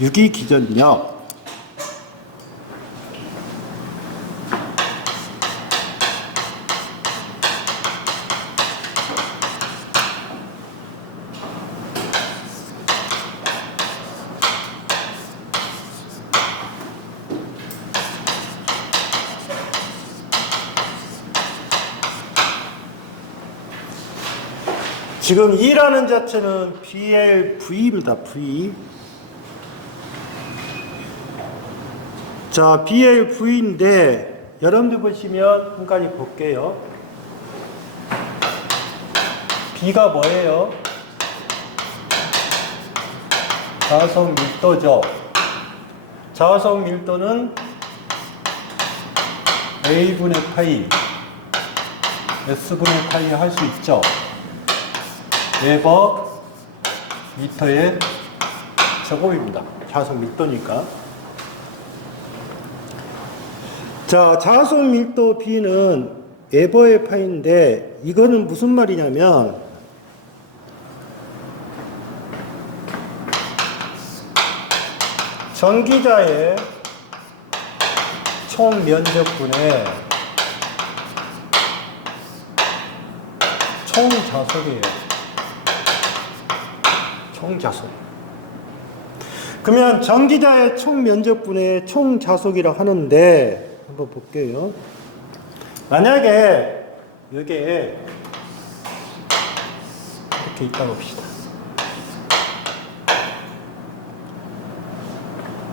유기기전력. 지금 2라는 자체는 BLV입니다. V. 자, BLV인데 여러분들 보시면 한 가지 볼게요. B가 뭐예요? 자석 밀도죠. 자석 밀도는 A분의 파이, S분의 파이 할 수 있죠. 웨버 미터의 제곱입니다. 자석 밀도니까. 자, 자석 밀도 B는 웨버의 파인데 이거는 무슨 말이냐면 전기자의 총 면적분의 총 자석이에요. 총자석. 그러면 전기자의 총 면적분의 총 자석이라 하는데 한번 볼게요. 만약에 이게 이렇게 있다 봅시다.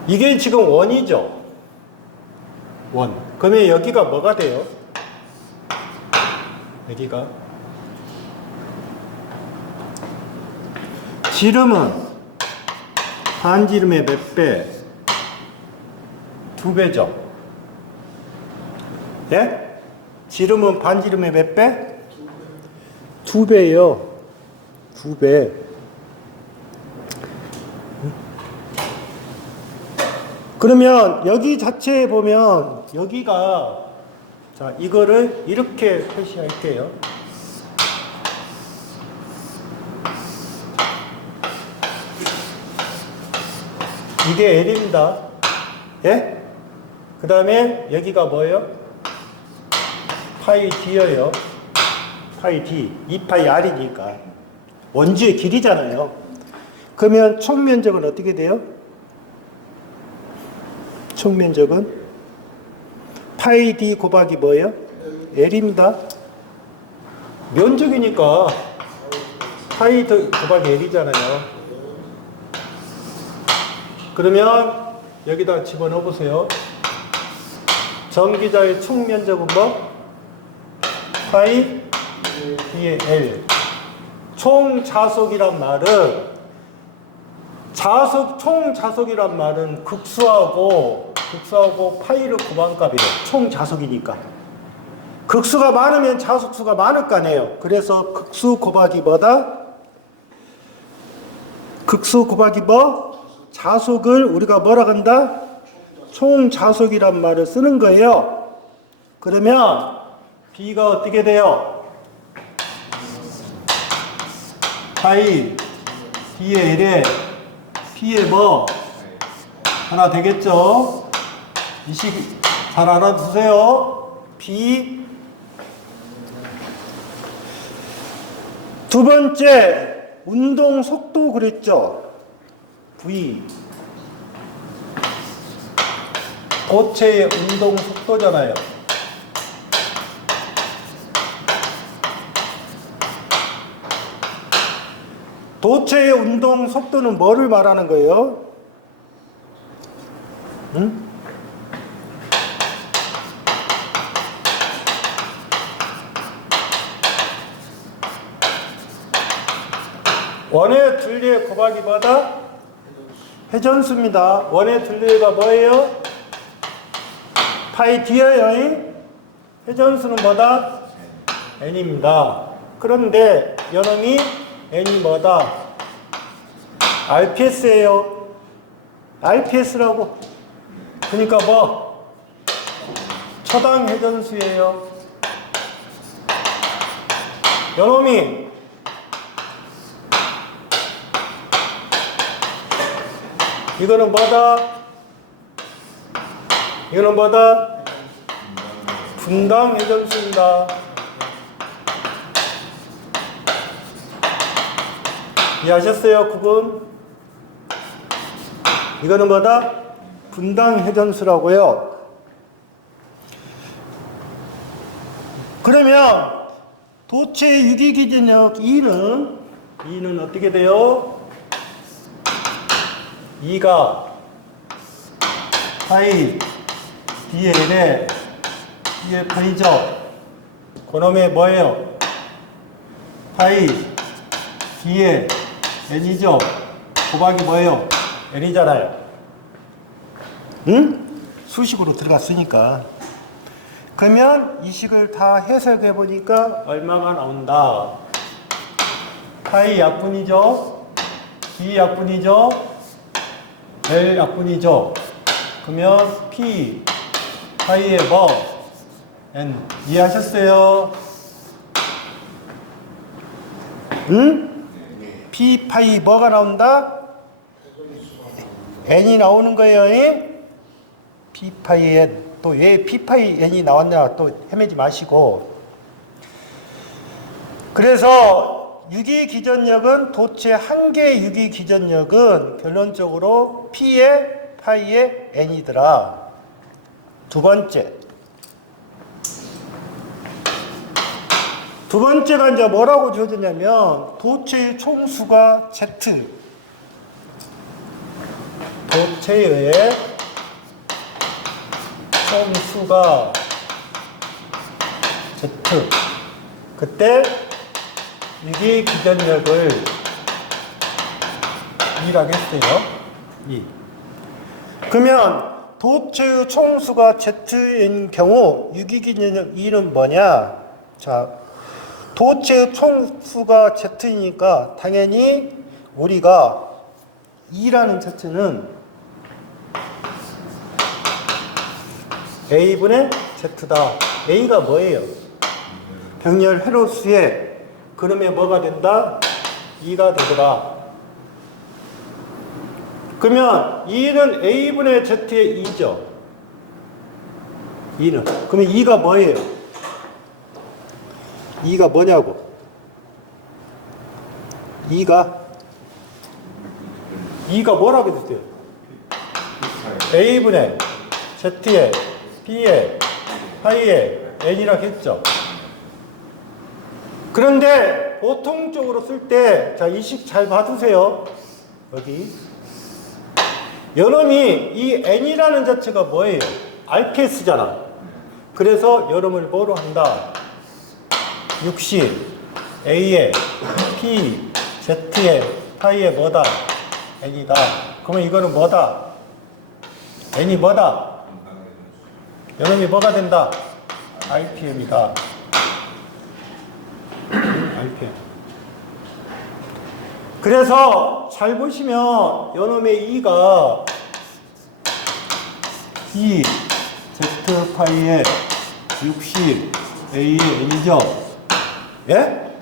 이게 지금 원이죠. 원. 그러면 여기가 뭐가 돼요? 여기가 지름은 반지름의 몇 배? 2배죠. 예? 지름은 반지름의 몇 배? 2배요. 2배. 그러면 여기 자체에 보면 여기가 자, 이거를 이렇게 표시할게요. 이게 L입니다. 예? 그 다음에 여기가 뭐예요? 파이 D예요. 파이 D. 2파이 R이니까. 원주의 길이잖아요. 그러면 총 면적은 어떻게 돼요? 총 면적은 파이 D 곱하기 뭐예요? L입니다. 면적이니까 파이 D 곱하기 L이잖아요. 그러면 여기다 집어넣어 보세요. 전기자의 총 면적은 뭐? 파이 D의 L. 총 자석이란 말은 총 자석이란 말은 극수하고 파이를 곱한 값이에요. 총 자석이니까. 극수가 많으면 자석수가 많을 거 아니에요. 그래서 극수 곱하기 뭐다? 극수 곱하기 뭐? 자석을 우리가 뭐라 한다? 총 자석이란 말을 쓰는 거예요. 그러면 B가 어떻게 돼요? 파이 D의 L에 P의 뭐? 하나 되겠죠? 이 식 잘 알아두세요. B. 두 번째, 운동 속도 그랬죠? V. 도체의 운동 속도잖아요. 도체의 운동 속도는 뭐를 말하는 거예요? 응? 원의 둘리의 곱하기 뭐다? 회전수입니다. 원의 둘리가 뭐예요? 파이 D예요. 회전수는 뭐다? N입니다. 그런데 연음이 N이 뭐다? RPS예요. RPS라고. 그러니까 뭐? 초당 회전수예요. 연음이 이거는 뭐다? 이거는 뭐다? 분당 회전수입니다. 이해하셨어요, 구분? 이거는 뭐다? 분당 회전수라고요. 그러면 도체 유기기전력 2는 어떻게 돼요? 2가 파이 dl에 dl 파이죠. 그놈의 뭐예요? 파이 dl n이죠. 곱하기 뭐예요? n이잖아요. 응? 수식으로 들어갔으니까. 그러면 이 식을 다 해석해 보니까 얼마가 나온다? 파이 약분이죠. D 약분이죠. L 약분이죠. 그러면 P 파이의 뭐? N. 이해하셨어요? 응? P 파이 뭐가 나온다? N이 나오는 거예요. P 파이 N. 또 왜 P 파이 N이 나왔냐 또 헤매지 마시고. 그래서 유기기전력은 도체 한 개의 유기기전력은 결론적으로 P의 파이의 N이더라. 두 번째가 이제 뭐라고 주어졌냐면 도체의 총수가 Z. 도체의 총수가 Z. 그때 유기기전력을 2라고 했어요. 2. 그러면 도체의 총수가 Z인 경우 유기기전력 2는 뭐냐? 자, 도체의 총수가 Z이니까 당연히 우리가 2라는 자체는 A분의 Z다. A가 뭐예요? 병렬 회로수에 그러면 뭐가 된다? 2가 되더라. 그러면 2는 A분의 Z의 2죠. 2는. 그러면 2가 뭐예요? 2가 뭐냐고? 2가 뭐라고 됐어요? A분의 Z의 B의 파이의 N이라고 했죠. 그런데 보통적으로 쓸 때, 자, 이 식 잘 봐두세요. 여기. 여놈이 이 N이라는 자체가 뭐예요? RPS잖아. 그래서 여놈을 뭐로 한다? 60, A의 P, Z의 파이의 뭐다? N이다. 그러면 이거는 뭐다? N이 뭐다? 여놈이 뭐가 된다? RPM이다. RPM. 그래서 잘 보시면 여놈의 2가 B, Z 파이의 60, A의 N이죠. 예?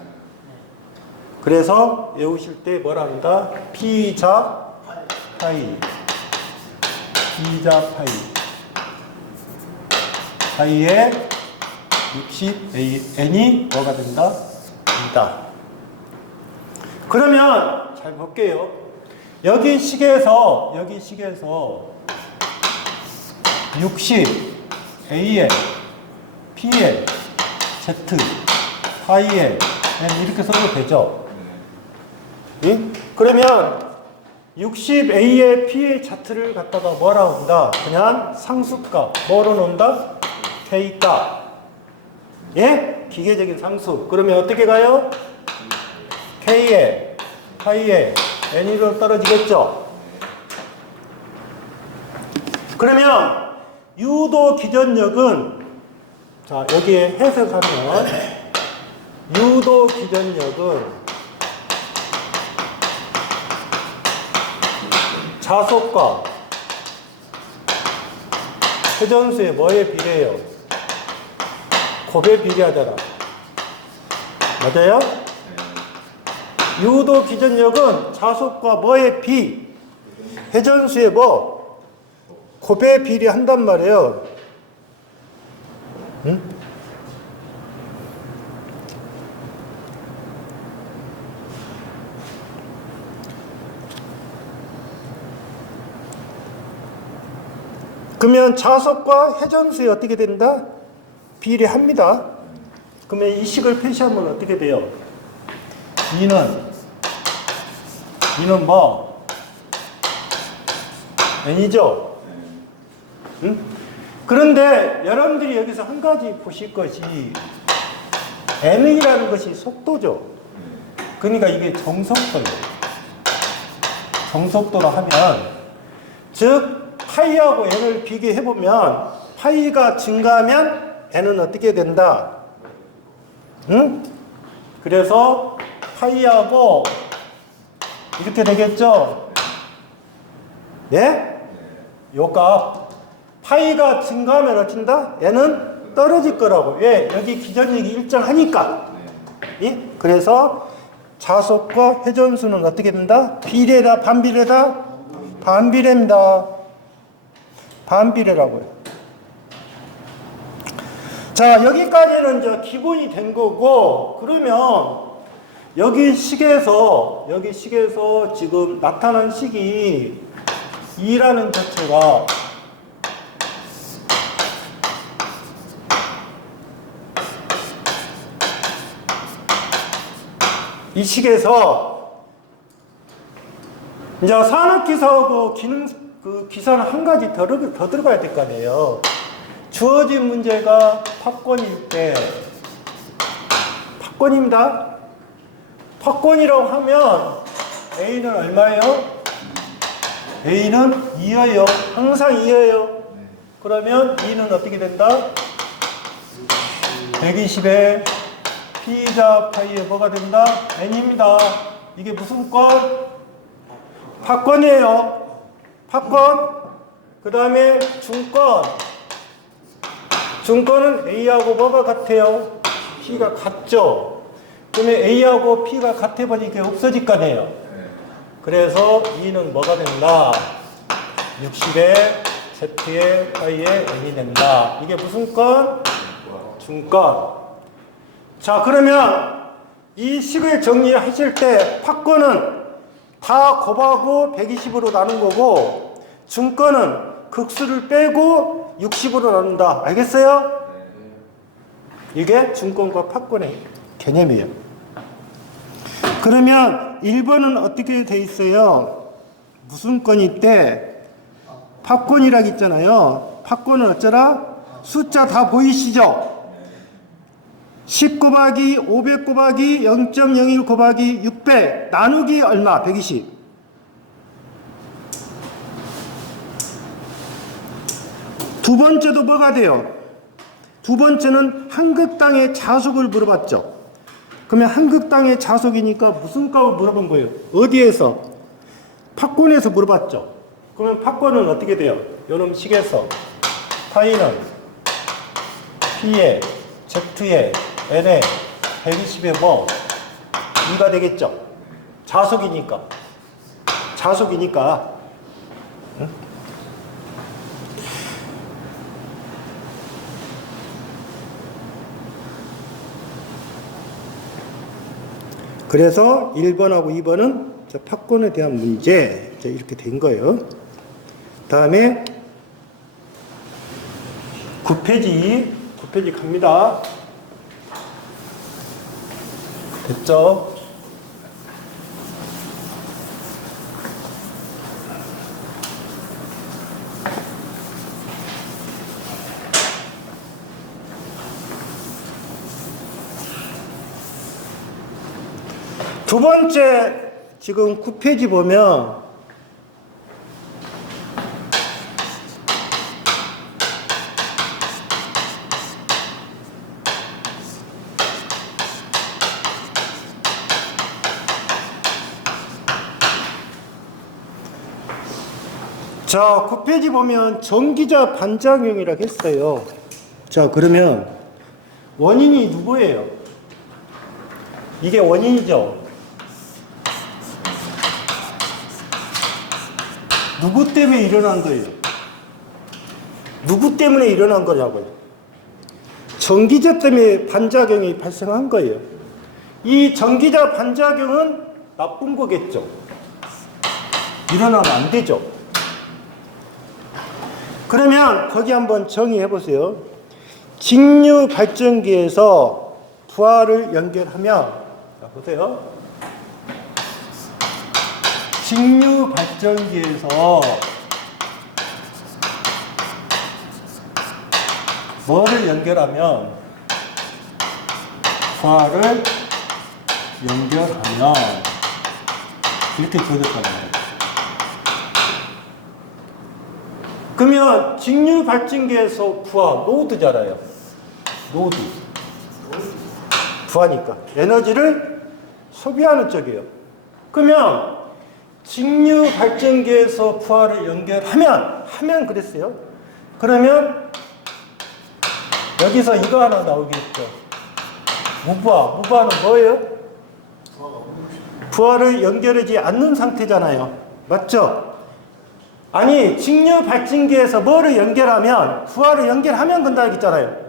그래서 외우실 때 뭐라 한다? P자 파이, B자 파이, 파이의 60, N이 뭐가 된다? 2다. 그러면 잘 볼게요. 여기 식에서 60, A에 P에 Z, 파이에 N 이렇게 써도 되죠? 예? 그러면 60A의 P의 Z를 갖다가 뭐라고 한다? 그냥 상수값. 뭐로 놓는다? K값. 예? 기계적인 상수. 그러면 어떻게 가요? K에, 파이에, N으로 떨어지겠죠? 그러면 유도 기전력은, 자, 여기에 해석하면, 유도 기전력은 자속과 회전수의 뭐에 비례해요? 곱에 비례하잖아. 맞아요? 유도 기전력은 자속과 뭐의 비? 회전수의 뭐 곱에 비례한단 말이에요. 응? 그러면 자석과 회전수에 어떻게 된다? 비례합니다. 그러면 이 식을 표시하면 어떻게 돼요? E는 뭐? N이죠? 응? 그런데 여러분들이 여기서 한 가지 보실 것이 N이라는 것이 속도죠. 그러니까 이게 정속도예요. 정속도로 하면 즉 파이하고 N을 비교해보면 파이가 증가하면 N은 어떻게 된다? 응? 그래서 파이하고 이렇게 되겠죠? 예? 요 값 파이가 증가하면 어쩐다? N은 떨어질 거라고. 왜? 여기 기전력이 일정하니까. 예? 그래서 자속과 회전수는 어떻게 된다? 비례다? 반비례다? 반비례입니다. 반비례라고요. 자, 여기까지는 이제 기본이 된 거고, 그러면 여기 식에서 지금 나타난 식이 2라는 자체가 이 식에서 이제 산업기사하고 기사는 한 가지 더 들어가야 될 거 아니에요. 주어진 문제가 팝권일 때, 팝권입니다. 팝권이라고 하면 A는 얼마예요? A는 2예요. 항상 2예요. 그러면 E는 어떻게 된다? 120에 P자 파이에 뭐가 된다? N입니다. 이게 무슨 권? 팝권이에요. 팝권. 그 다음에 중권. 중권은 A하고 뭐가 같아요? P가 같죠? 그러면 A하고 P가 같아버리니까 없어질 거 아니에요? 그래서 E는 뭐가 된다? 60에 Z에 파이에 N이 된다. 이게 무슨 권? 중권. 자, 그러면 이 식을 정리하실 때 팝권은 다 곱하고 120으로 나눈 거고 중권은 극수를 빼고 60으로 나눈다. 알겠어요? 이게 중권과 팝권의 개념이에요. 그러면 1번은 어떻게 돼 있어요? 무슨 권일 때 팝권이라고 있잖아요. 팝권은 어쩌라? 숫자 다 보이시죠? 10 곱하기 500 곱하기 0.01 곱하기 600 나누기 얼마? 120. 두 번째도 뭐가 돼요? 두 번째는 한극당의 자속을 물어봤죠. 그러면 한극당의 자속이니까 무슨 값을 물어본 거예요? 어디에서? 팝권에서 물어봤죠. 그러면 팝권은 어떻게 돼요? 요놈 식에서 파이는 P에 Z에 N에 120에 뭐 2가 되겠죠. 자속이니까. 응? 그래서 1번하고 2번은 팝권에 대한 문제 이렇게 된 거예요. 다음에 9페이지 갑니다. 됐죠? 두 번째 지금 9페이지 보면 자, 9페이지 보면 전기자 반작용이라고 했어요. 자, 그러면 원인이 누구예요? 이게 원인이죠. 누구 때문에 일어난 거예요? 누구 때문에 일어난 거냐고요? 전기자 때문에 반작용이 발생한 거예요. 이 전기자 반작용은 나쁜 거겠죠. 일어나면 안 되죠. 그러면 거기 한번 정의해 보세요. 직류 발전기에서 부하를 연결하면, 자 보세요. 직류 발전기에서 뭐를 연결하면, 부하를 연결하면 이렇게 줘졌잖아요. 그러면 직류 발전기에서 부하, 노드잖아요. 노드. 부하니까 에너지를 소비하는 쪽이에요. 그러면 직류 발전기에서 부하를 연결하면 그랬어요. 그러면 여기서 이거 하나 나오겠죠. 무부하. 무부하는 뭐예요? 부하를 연결하지 않는 상태잖아요. 맞죠? 아니, 직류 발전기에서 뭐를 연결하면, 부하를 연결하면 건다 했잖아요.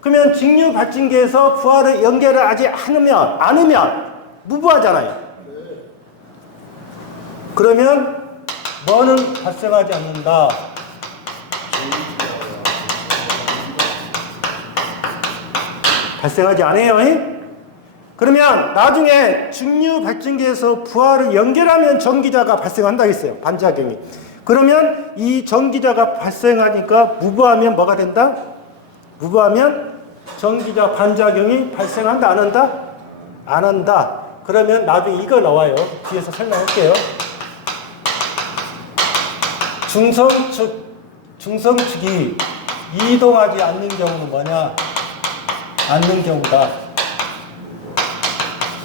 그러면 직류 발전기에서 부하를 연결하지 않으면 무부하잖아요. 그러면 뭐는 발생하지 않는다. 발생하지 않아요. 그러면 나중에 직류 발전기에서 부하를 연결하면 전기자가 발생한다 했어요. 반작용이. 그러면 이 전기자가 발생하니까 무부하면 뭐가 된다? 무부하면 전기자 반작용이 발생한다, 안 한다? 안 한다. 그러면 나중에 이거 나와요. 뒤에서 설명할게요. 중성축이 이동하지 않는 경우는 뭐냐? 않는 경우다.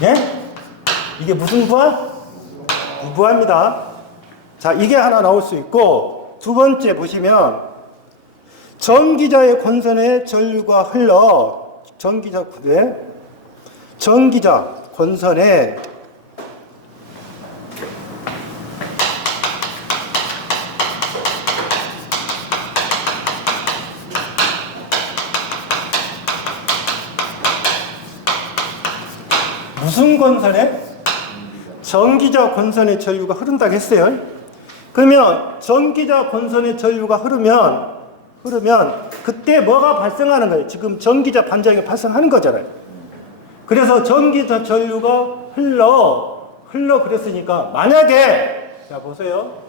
예? 이게 무슨 부하? 무부하입니다. 자, 이게 하나 나올 수 있고, 두 번째 보시면 전기자의 권선에 전류가 흘러 전기자 권선에 무슨 권선에? 전기자 권선에 전류가 흐른다고 했어요. 그러면 전기자 권선에 전류가 흐르면 그때 뭐가 발생하는 거예요? 지금 전기자 반작용이 발생하는 거잖아요. 그래서 전기자 전류가 흘러 그랬으니까 자 보세요.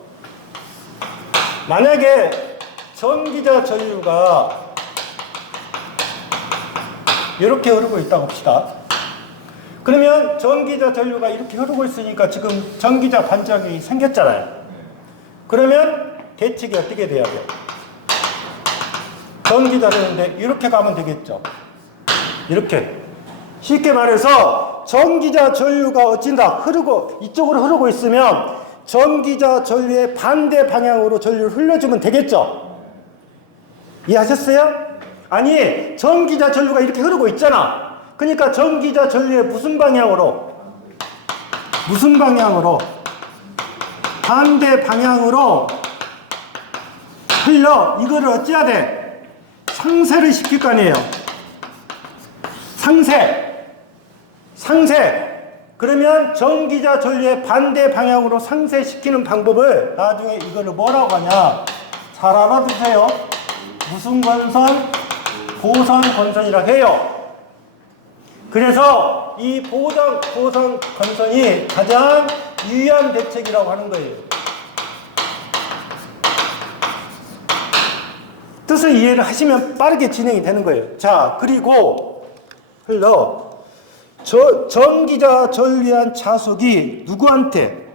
만약에 전기자 전류가 이렇게 흐르고 있다고 합시다. 그러면 전기자 전류가 이렇게 흐르고 있으니까 지금 전기자 반작용이 생겼잖아요. 그러면 대칭이 어떻게 돼야 돼요? 전기자 되는데 이렇게 가면 되겠죠. 이렇게. 쉽게 말해서 전기자 전류가 어찐다? 이쪽으로 흐르고 있으면 전기자 전류의 반대 방향으로 전류를 흘려주면 되겠죠. 이해하셨어요? 아니, 전기자 전류가 이렇게 흐르고 있잖아. 그러니까 전기자 전류의 무슨 방향으로? 반대 방향으로 흘러. 이거를 어찌해야 돼? 상쇄를 시킬 거 아니에요. 상쇄. 그러면 전기자 전류의 반대 방향으로 상쇄시키는 방법을 나중에 이거를 뭐라고 하냐? 잘 알아두세요. 무슨 권선? 보선 권선이라고 해요. 그래서 이 보선 권선이 가장 유리한 대책이라고 하는 거예요. 뜻을 이해를 하시면 빠르게 진행이 되는 거예요. 자, 그리고 전기자 전류한 자속이 누구한테?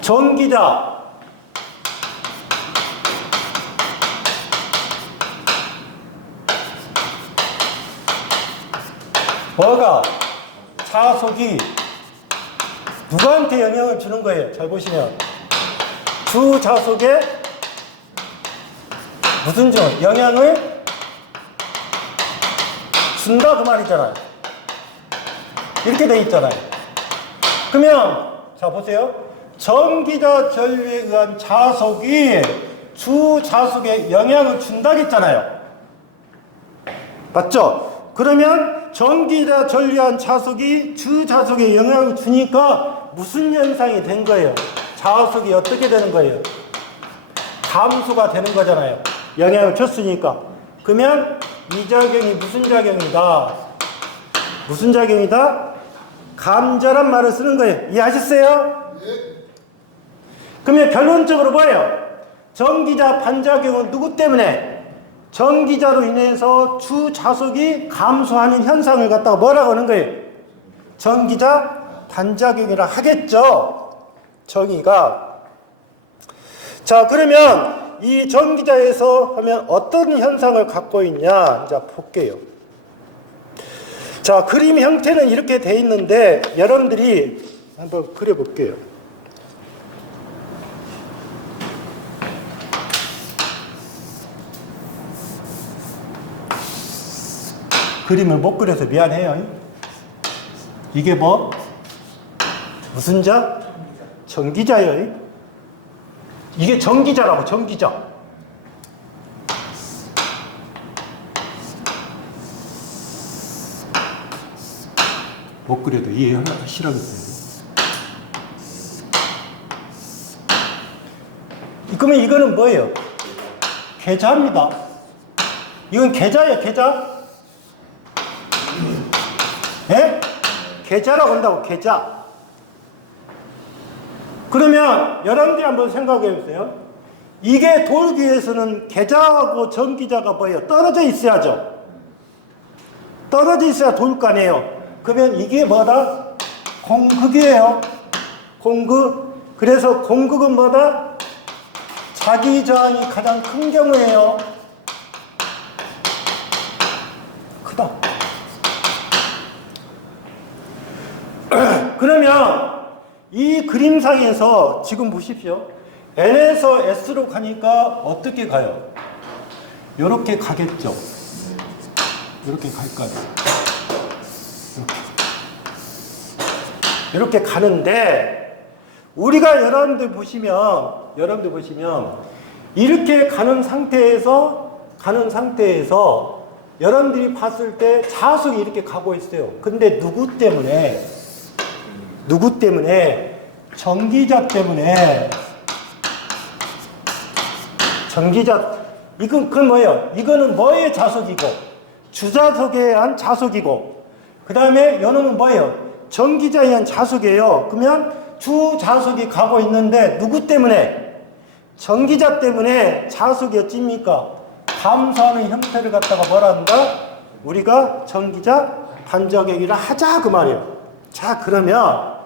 전기자 자속이 누구한테 영향을 주는 거예요? 잘 보시면 주 자속에 무슨 영향을 준다 그 말이잖아요. 이렇게 돼 있잖아요. 그러면 자 보세요. 전기자 전류에 의한 자속이 주자속에 영향을 준다겠잖아요. 맞죠? 그러면 전기자 전류에 의한 자속이 주자속에 영향을 주니까 무슨 현상이 된 거예요? 자속이 어떻게 되는 거예요? 감소가 되는 거잖아요. 영향을 줬으니까. 그러면 이 작용이 무슨 작용이다? 무슨 작용이다? 감자란 말을 쓰는 거예요. 이해하셨어요? 그러면 결론적으로 뭐예요? 전기자 반작용은 누구 때문에? 전기자로 인해서 주자속이 감소하는 현상을 갖다가 뭐라고 하는 거예요? 전기자 반작용이라 하겠죠. 정의가. 자, 그러면 이 전기자에서 하면 어떤 현상을 갖고 있냐? 자, 볼게요. 자, 그림 형태는 이렇게 돼 있는데 여러분들이 한번 그려볼게요. 그림을 못 그려서 미안해요. 이게 뭐? 무슨 자? 전기자예요. 이게 전기자라고, 전기자. 못 그려도 이해하시라겠어요. 그러면 이거는 뭐예요? 계좌입니다. 이건 계좌예요, 계좌. 예? 계좌라고 한다고, 계좌. 그러면 여러분들이 한번 생각해 보세요. 이게 돌기 위해서는 계좌하고 전기자가 뭐예요? 떨어져 있어야죠. 떨어져 있어야 돌 거 아니에요. 그러면 이게 뭐다? 공극이에요. 공극. 그래서 공극은 뭐다? 자기 저항이 가장 큰 경우예요. 크다. 그러면 이 그림상에서 지금 보십시오. N에서 S로 가니까 어떻게 가요? 이렇게 가겠죠. 이렇게 갈까요? 이렇게 가는데 우리가 여러분들 보시면 이렇게 가는 상태에서 여러분들이 봤을 때 자속이 이렇게 가고 있어요. 근데 누구 때문에? 전기자 때문에. 전기자. 그건 뭐예요? 이거는 뭐의 자속이고? 주자속에 의한 자속이고. 그 다음에 요놈은 뭐예요? 전기자에 의한 자속이에요. 그러면 주자속이 가고 있는데 누구 때문에? 전기자 때문에 자속이 어찌입니까? 감소하는 형태를 갖다가 뭐라 한다? 우리가 전기자 반작용이라 하자 그 말이에요. 자, 그러면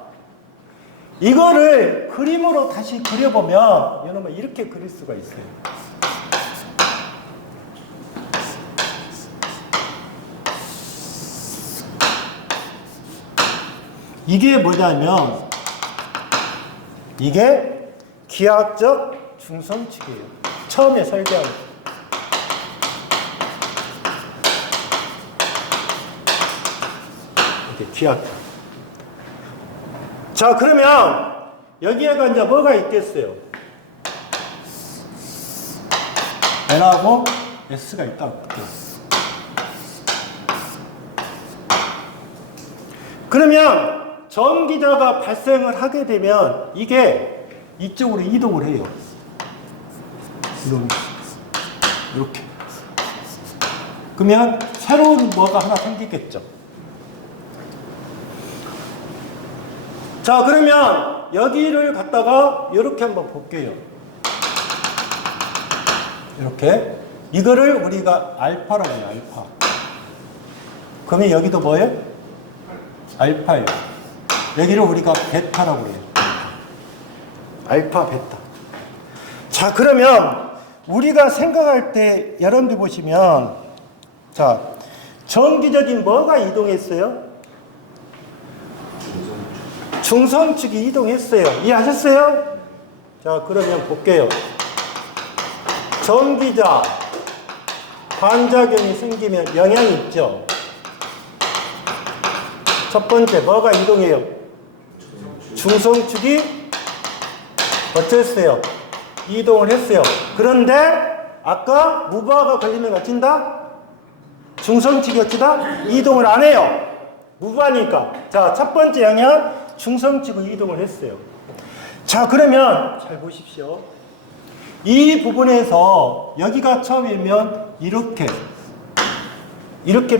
이거를 그림으로 다시 그려보면 여러분 이렇게 그릴 수가 있어요. 이게 뭐냐면 이게 기하학적 중성축이에요. 처음에 설계한 거. 이게 기하학적. 자, 그러면 여기에가 이제 뭐가 있겠어요? N하고 S가 있다고 볼게요. 그러면 전기자가 발생을 하게 되면 이게 이쪽으로 이동을 해요. 이렇게. 그러면 새로운 뭐가 하나 생기겠죠. 자, 그러면 여기를 갖다가 이렇게 한번 볼게요. 이렇게. 이거를 우리가 알파라고 해요, 알파. 그러면 여기도 뭐예요? 알파예요. 여기를 우리가 베타라고 해요. 알파, 베타. 자, 그러면 우리가 생각할 때 여러분들 보시면 자, 전기적인 뭐가 이동했어요? 중성축이 이동했어요. 이해하셨어요? 자, 그러면 볼게요. 전기자 반작용이 생기면 영향이 있죠. 첫 번째 뭐가 이동해요? 중성축이 어쨌어요? 이동을 했어요. 그런데 아까 무바가 걸리면 어찐다? 중성축이 어찌다? 이동을 안 해요. 무바니까. 자, 첫 번째 영향 중성축은 이동을 했어요. 자, 그러면 잘 보십시오. 이 부분에서 여기가 처음이면 이렇게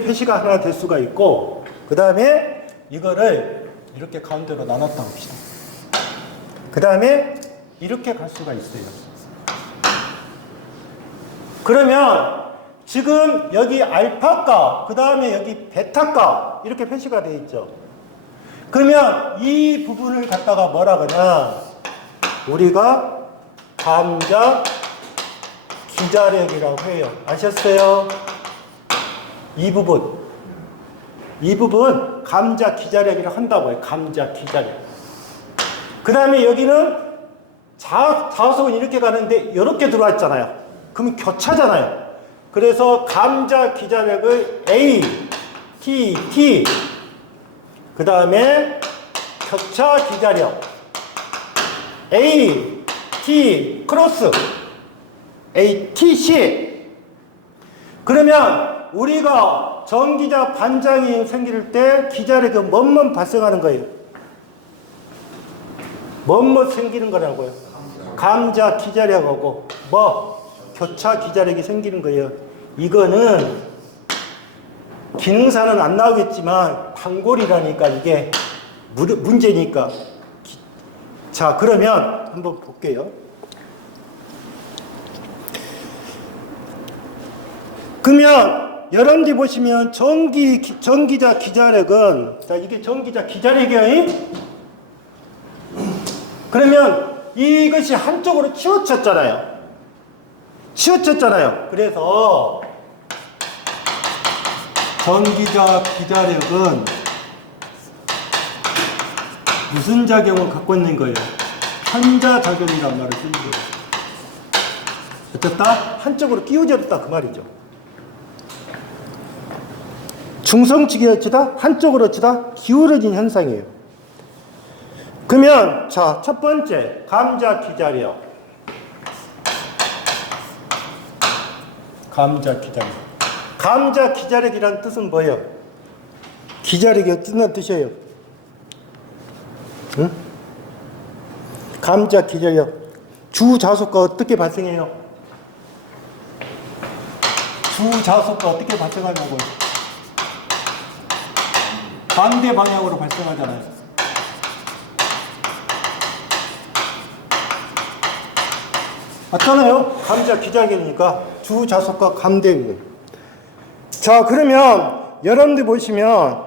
표시가 하나 될 수가 있고, 그 다음에 이거를 이렇게 가운데로 나눴다 봅시다. 그 다음에 이렇게 갈 수가 있어요. 그러면 지금 여기 알파가, 그 다음에 여기 베타가 이렇게 표시가 되어 있죠. 그러면 이 부분을 갖다가 뭐라 그러냐, 우리가 감자 기자력이라고 해요. 아셨어요? 이 부분 감자 기자력이라고 한다고 해요. 감자 기자력. 그 다음에 여기는 자석은 이렇게 가는데 이렇게 들어왔잖아요. 그러면 교차잖아요. 그래서 감자 기자력을 A, T, 그 다음에 교차 기자력 A, T, 크로스 A, T, C. 그러면 우리가 전기자 반장이 생길 때 기자력이 뭐뭐 발생하는 거예요? 뭐뭐 생기는 거라고요? 감자 기자력하고 교차 기자력이 생기는 거예요. 이거는 기능사는 안 나오겠지만 단골이라니까 이게 문제니까. 자, 그러면 한번 볼게요. 그러면 여러분들 보시면 전기자 기자력은, 자, 이게 전기자 기자력이에요. 그러면 이것이 한쪽으로 치우쳤잖아요. 그래서 전기자 기자력은 무슨 작용을 갖고 있는 거예요? 편자 작용이란 말을 쓰는 거예요. 어쨌다? 한쪽으로 끼워졌다 그 말이죠. 중성축이 어쩌다? 한쪽으로 어쩌다? 기울어진 현상이에요. 그러면 자, 첫 번째 감자 기자력. 감자 기자력이란 뜻은 뭐예요? 기자력이 어떤 뜻이에요? 응? 감자 기자력. 주자속과 어떻게 발생해요? 주자속과 어떻게 발생하냐고요? 반대 방향으로 발생하잖아요. 맞잖아요. 감자 기자력이니까 주자속과 감대입니다. 자, 그러면 여러분들 보시면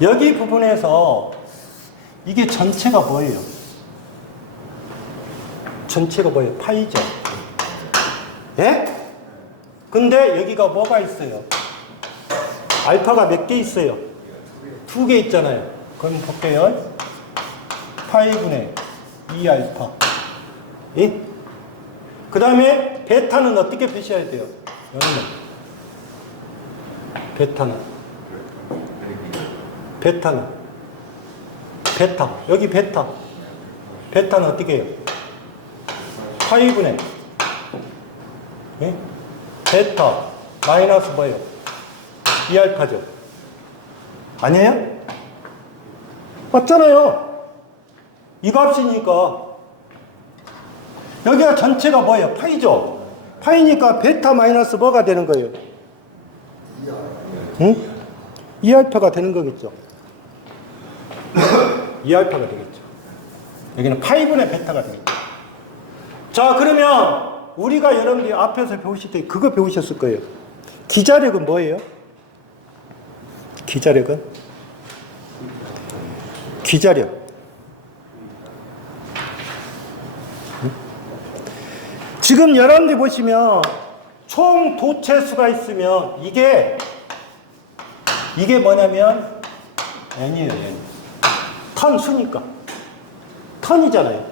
여기 부분에서 이게 전체가 뭐예요? 전체가 뭐예요? 파이죠. 예? 근데 여기가 뭐가 있어요? 알파가 몇 개 있어요? 2개 있잖아요. 그럼 볼게요. 파이분의 2알파. 예? 그 다음에 베타는 어떻게 표시해야 돼요? 베타. 여기 베타. 베타는 어떻게 해요? 파이분의 예? 베타 마이너스 뭐예요? 2알파죠. 아니에요? 맞잖아요. 이 값이니까 여기가 전체가 뭐예요? 파이죠. 파이니까 베타 마이너스 뭐가 되는 거예요? 응? 2알파가 되는 거겠죠. 2알파가 되겠죠. 여기는 파이분의 베타가 되겠죠. 자, 그러면 우리가 여러분들이 앞에서 배우실 때 그거 배우셨을 거예요. 기자력은 뭐예요? 기자력. 지금 여러분들 보시면 총 도체수가 있으면 이게 뭐냐면 n이에요. n. 턴 수니까. 턴이잖아요.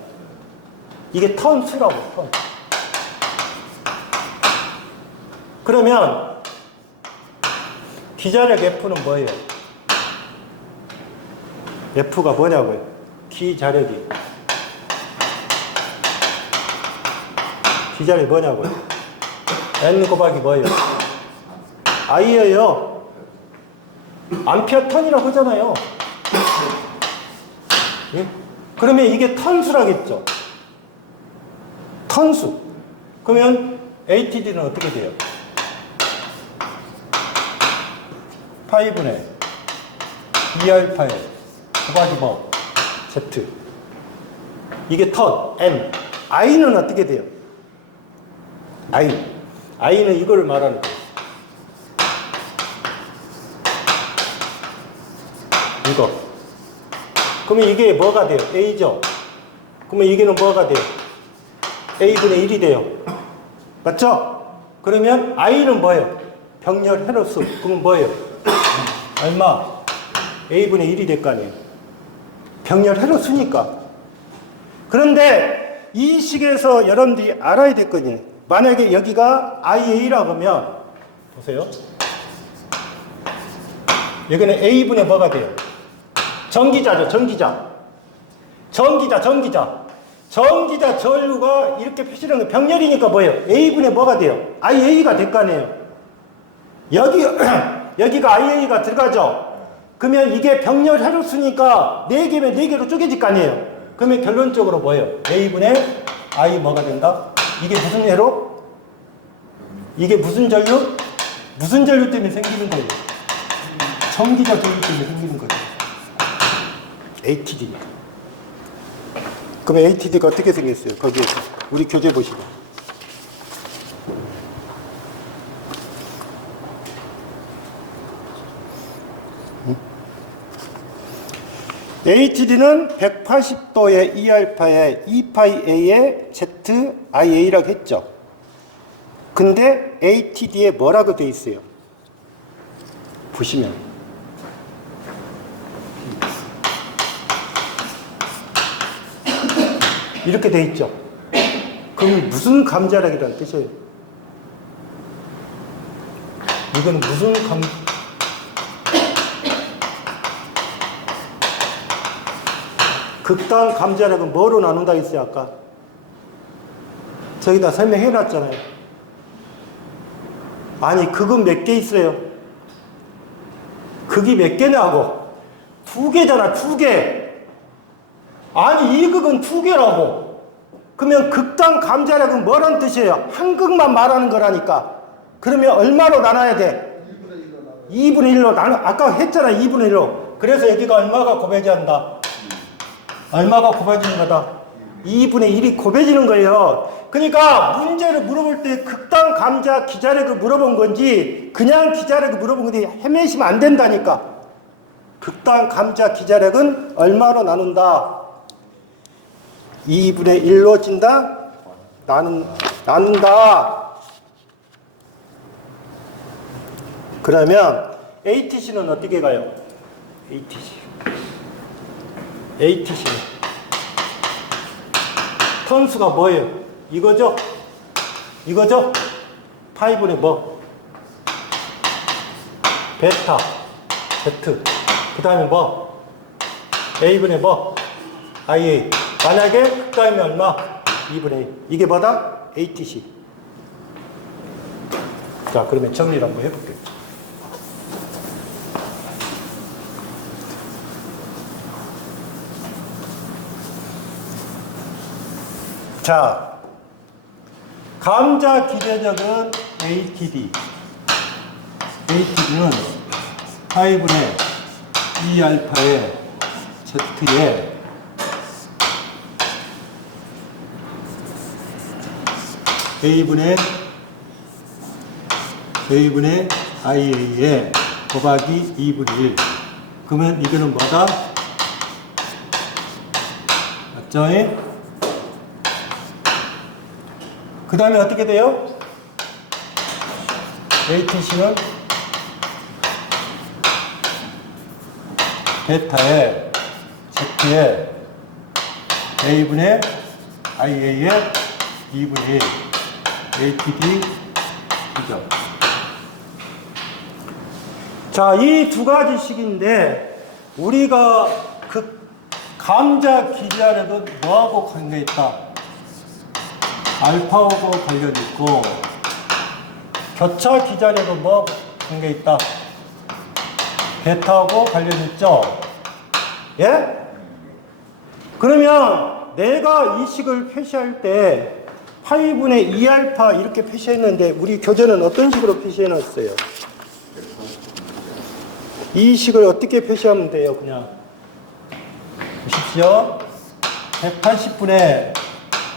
이게 턴 수라고. 턴. 그러면 기자력 F는 뭐예요? F가 뭐냐고요? 기자력이. 기자력이 뭐냐고요? N 곱하기 뭐예요? I예요. 암페어 턴이라고 하잖아요. 예? 그러면 이게 턴수라겠죠? 턴수. 그러면 ATD는 어떻게 돼요? 파이분의 2알파에 곱하기 뭐? Z. 이게 턴, N. I는 어떻게 돼요? I는 이걸 말하는 거예요. 이거. 그러면 이게 뭐가 돼요? A죠? 그러면 이게는 뭐가 돼요? A분의 1이 돼요. 맞죠? 그러면 I는 뭐예요? 병렬 헤로수. 그러면 뭐예요? 얼마? A분의 1이 될 거 아니에요. 병렬 헤로수니까. 그런데 이 식에서 여러분들이 알아야 될 거니, 만약에 여기가 IA라고 하면, 보세요. 여기는 A분의 뭐가 돼요? 전기자죠, 전기자. 전기자 전류가 이렇게 표시되는 거 병렬이니까 뭐예요? A분의 뭐가 돼요? IA가 될 거 아니에요. 여기가 IA가 들어가죠? 그러면 이게 병렬 헤로수니까 4개면 4개로 쪼개질 거 아니에요. 그러면 결론적으로 뭐예요? A분의 I 뭐가 된다? 이게 무슨 회로? 이게 무슨 전류? 무슨 전류 때문에 생기는 거예요? 전기자 전류 때문에 생기는 거죠. ATD. 그럼 ATD가 어떻게 생겼어요? 거기에서. 우리 교재 보시고. ATD는 180도의 E알파에 E파이A에 ZIA라고 했죠. 근데 ATD에 뭐라고 돼 있어요? 보시면. 이렇게 돼 있죠. 그럼 무슨 감자력이라는 뜻이에요? 이건 무슨 극단 감자력은 뭐로 나눈다 했어요, 아까? 저기다 설명해 놨잖아요. 아니, 극은 몇 개 있어요? 극이 몇 개냐고? 2개잖아, 2개. 아니, 이 극은 2개라고. 그러면 극단 감자력은 뭐란 뜻이에요? 한 극만 말하는 거라니까. 그러면 얼마로 나눠야 돼? 2분의 1로 나눠. 아까 했잖아, 2분의 1로. 그래서 여기가 얼마가 곱해진다? 얼마가 곱해지는 거다? 2분의 1이 곱해지는 거예요. 그러니까 문제를 물어볼 때 극단 감자 기자력을 물어본 건지 그냥 기자력을 물어본 건지 헤매시면 안 된다니까. 극단 감자 기자력은 얼마로 나눈다? 2분의 1로 진다? 나눈다. 그러면 ATC는 어떻게 가요? ATC는 턴수가 뭐예요? 이거죠? 파이분의 뭐? 베타 Z. 그 다음에 뭐? A분의 뭐? IA. 만약에 극다음이 얼마? 2분의 1. 이게 뭐다? ATC. 자, 그러면 정리를 한번 해볼게요. 자, 감자 기대적은 ATD. ATD는 파이분의 E알파에 Z에 A분의 IA에 곱하기 2분의 1. 그러면 이거는 뭐다? 맞죠? 그 다음에 어떻게 돼요? ATC는 베타에 Z에 A분의 IA에 2분의 1. ATD 이죠. 자, 이 두 가지 식인데 우리가 감자 기자력은 뭐하고 관계있다? 알파하고 관련있고, 교차 기자력은 뭐하고 관계있다? 베타하고 관련있죠? 예? 그러면 내가 이 식을 표시할 때 파이분의 2알파 이렇게 표시했는데 우리 교재는 어떤 식으로 표시해놨어요? 이 식을 어떻게 표시하면 돼요? 그냥 보십시오. 180분의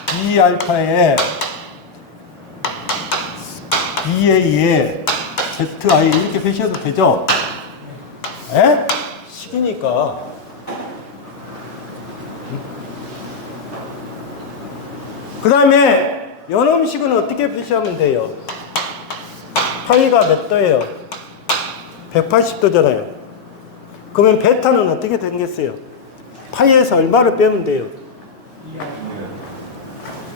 2알파에 2a에 zi 이렇게 표시해도 되죠? 에? 식이니까. 그 다음에 연음식은 어떻게 표시하면 돼요? 파이가 몇 도예요? 180도잖아요. 그러면 베타는 어떻게 되겠어요? 파이에서 얼마를 빼면 돼요?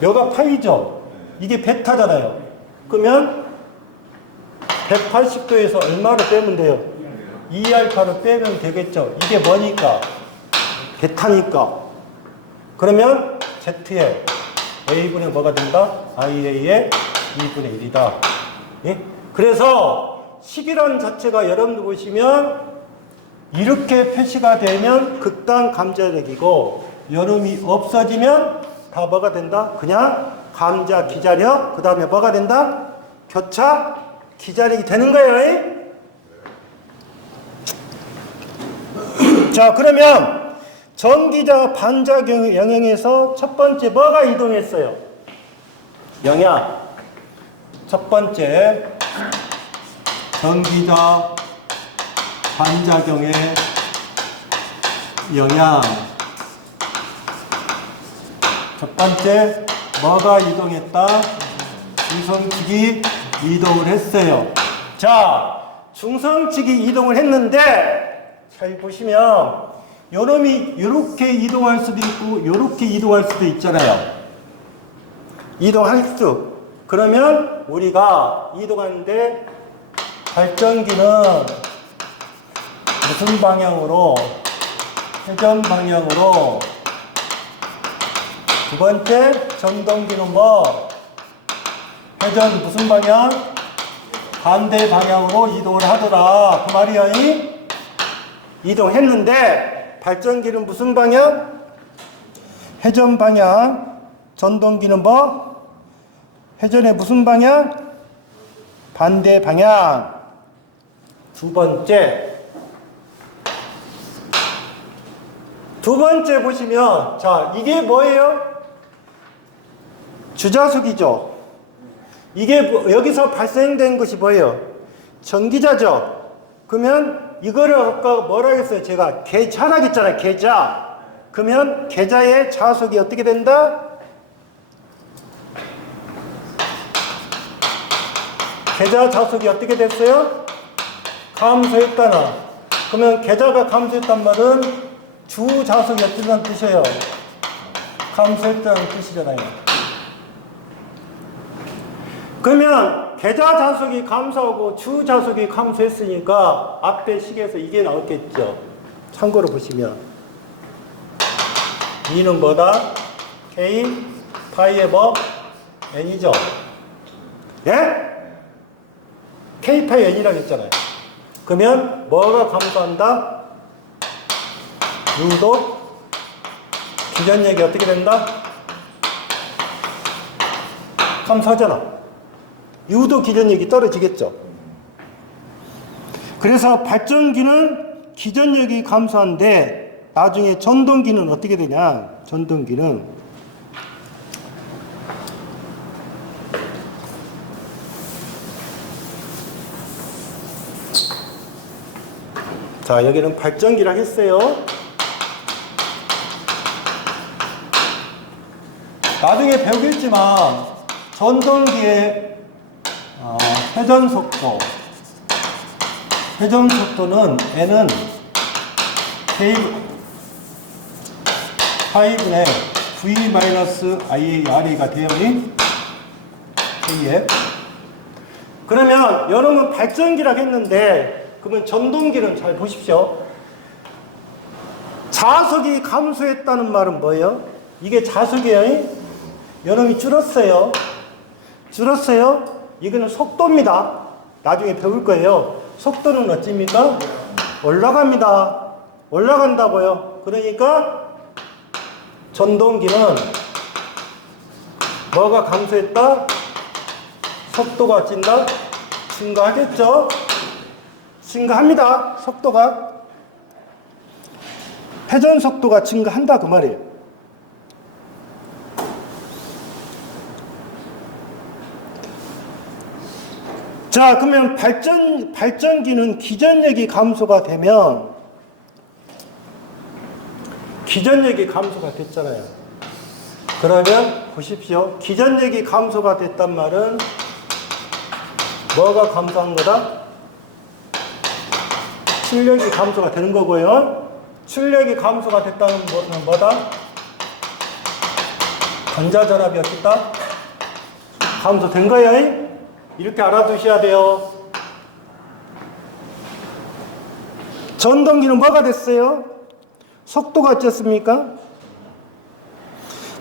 여가 파이죠? 이게 베타잖아요. 그러면 180도에서 얼마를 빼면 돼요? 2알파를 빼면 되겠죠? 이게 뭐니까? 베타니까. 그러면 Z에 A분의 뭐가 된다? IA의 2분의 1이다. 예? 그래서 식이라는 자체가 여러분들 보시면 이렇게 표시가 되면 극단 감자력이고 여름이 없어지면 다 뭐가 된다? 그냥 감자 기자력, 그 다음에 뭐가 된다? 교차 기자력이 되는 거예요. 자, 그러면 전기자 반작용 영역에서 첫 번째 뭐가 이동했어요? 영향. 첫 번째 전기자 반작용의 영향. 첫 번째 뭐가 이동했다? 중성축이 이동을 했어요. 자, 중성축이 이동을 했는데 잘 보시면 요놈이 이렇게 이동할 수도 있고 이렇게 이동할 수도 있잖아요. 이동할 수. 그러면 우리가 이동하는데 발전기는 무슨 방향으로? 회전 방향으로. 두 번째 전동기는 뭐? 회전 무슨 방향? 반대 방향으로 이동을 하더라. 그 말이야. 이동했는데 발전기는 무슨 방향? 회전 방향. 전동기는 뭐? 회전의 무슨 방향? 반대 방향. 두 번째 보시면 자, 이게 뭐예요? 주자수기죠. 이게 여기서 발생된 것이 뭐예요? 전기자죠. 그러면 이거를 아까 뭐라 했어요? 제가 계자라고 했잖아요. 계자. 그러면 계자의 자속이 어떻게 된다? 계자 자속이 어떻게 됐어요? 감소했다나. 그러면 계자가 감소했단 말은 주 자속이 어떤 뜻이에요? 감소했다는 뜻이잖아요. 그러면 계자 자속이 감소하고 주 자속이 감소했으니까 앞에 식에서 이게 나왔겠죠. 참고로 보시면 E는 뭐다? K 파이의 뭐? N이죠. 예? K 파이 N이라고 했잖아요. 그러면 뭐가 감소한다? U도 기전력이 어떻게 된다? 감소하잖아. U도 기전력이 떨어지겠죠. 그래서 발전기는 기전력이 감소한데 나중에 전동기는 어떻게 되냐? 전동기는 자, 여기는 발전기라고 했어요. 나중에 배우겠지만 전동기의 회전 속도는 N은 K 파이분의 V-IARE가 되어니 K에. 그러면 여러분 발전기라고 했는데 그러면 전동기는 잘 보십시오. 자속이 감소했다는 말은 뭐예요? 이게 자속이에요. 여름이 줄었어요. 줄었어요. 이거는 속도입니다. 나중에 배울 거예요. 속도는 어찌입니까? 올라갑니다. 올라간다고요. 그러니까 전동기는 뭐가 감소했다? 속도가 찐다? 증가하겠죠? 증가합니다. 속도가. 회전 속도가 증가한다 그 말이에요. 자, 그러면 발전기는 기전력이 감소가 되면 기전력이 감소가 됐잖아요. 그러면 보십시오. 기전력이 감소가 됐단 말은 뭐가 감소한 거다? 출력이 감소가 되는 거고요. 출력이 감소가 됐다는 것은 뭐다? 전자전압이 어떻다? 감소된 거예요. 이렇게 알아두셔야 돼요. 전동기는 뭐가 됐어요? 속도가 어쨌습니까?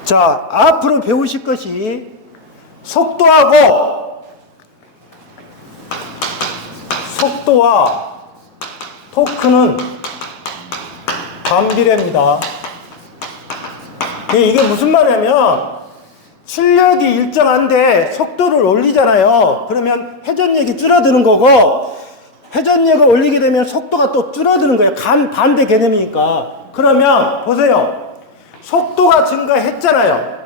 자, 앞으로 배우실 것이 속도와 토크는 반비례입니다. 이게 무슨 말이냐면 출력이 일정한데 속도를 올리잖아요. 그러면 회전력이 줄어드는 거고 회전력을 올리게 되면 속도가 또 줄어드는 거예요. 반대 개념이니까. 그러면 보세요. 속도가 증가했잖아요.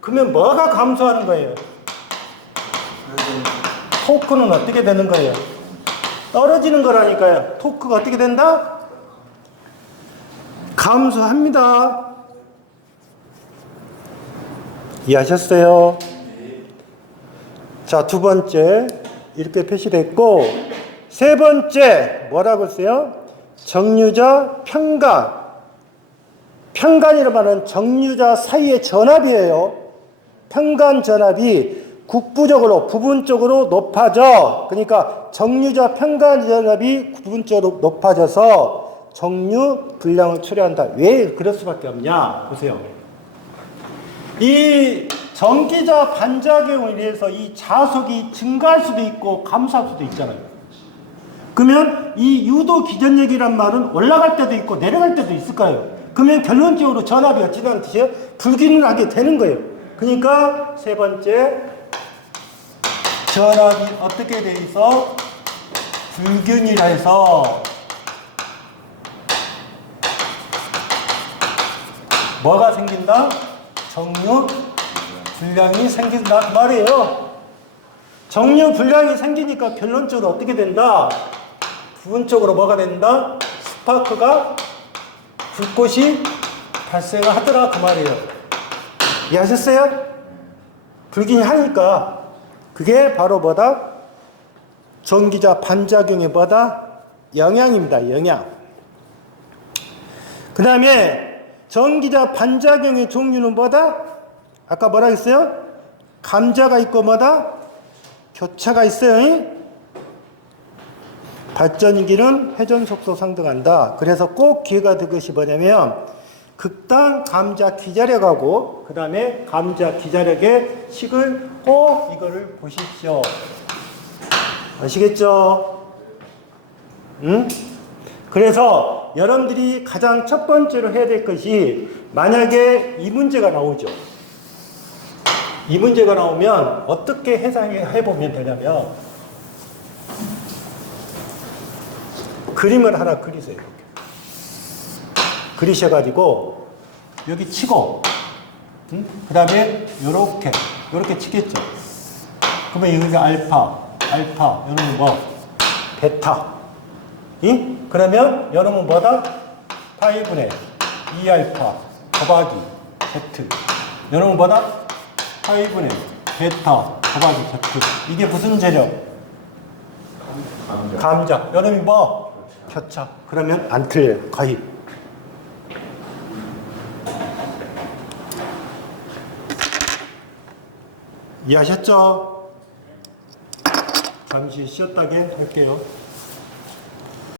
그러면 뭐가 감소하는 거예요? 토크는 어떻게 되는 거예요? 떨어지는 거라니까요. 토크가 어떻게 된다? 감소합니다. 이해하셨어요? 자, 두 번째 이렇게 표시됐고, 세 번째 뭐라고 써요? 정류자 편간. 편간이라는 말은 정류자 사이의 전압이에요. 편간 전압이 국부적으로 부분적으로 높아져. 그러니까 정류자 편간 전압이 부분적으로 높아져서 정류 불량을 초래한다. 왜 그럴 수밖에 없냐? 보세요. 이 전기자 반작용에 의해서 이 자속이 증가할 수도 있고 감소할 수도 있잖아요. 그러면 이 유도 기전력이란 말은 올라갈 때도 있고 내려갈 때도 있을까요? 그러면 결론적으로 전압이 어찌다는 뜻이에요? 불균형하게 되는 거예요. 그러니까 세 번째, 전압이 어떻게 돼 있어? 불균일해서 뭐가 생긴다? 정류 불량이 생긴다 그 말이에요. 정류 불량이 생기니까 결론적으로 어떻게 된다? 부분적으로 뭐가 된다? 스파크가 불꽃이 발생하더라 그 말이에요. 이해하셨어요? 불균형하니까 그게 바로 뭐다? 전기자 반작용의 뭐다? 영향입니다. 영향. 그 다음에 전기자 반작용의 종류는 뭐다? 아까 뭐라 했어요? 감자가 있고 뭐다? 교차가 있어요. 발전기는 회전 속도 상승한다. 그래서 꼭 기회가 될 것이 뭐냐면 극단 감자 기자력하고 그 다음에 감자 기자력의 식을 꼭 이거를 보십시오. 아시겠죠? 응? 그래서 여러분들이 가장 첫 번째로 해야 될 것이 만약에 이 문제가 나오죠. 이 문제가 나오면 어떻게 해석해 보면 되냐면 그림을 하나 그리세요. 이렇게. 그리셔가지고 여기 치고 그 다음에 요렇게 치겠죠. 그러면 여기가 알파 여러분 뭐 베타 그러면 여러분 뭐다? 파이분의 2알파 곱하기 Z 여러분 뭐다? 파이분의 베타 곱하기 Z 이게 무슨 재력? 감자 여러분 뭐? 교차 그러면 안 틀려요 거의. 이해하셨죠? 잠시 쉬었다게 할게요.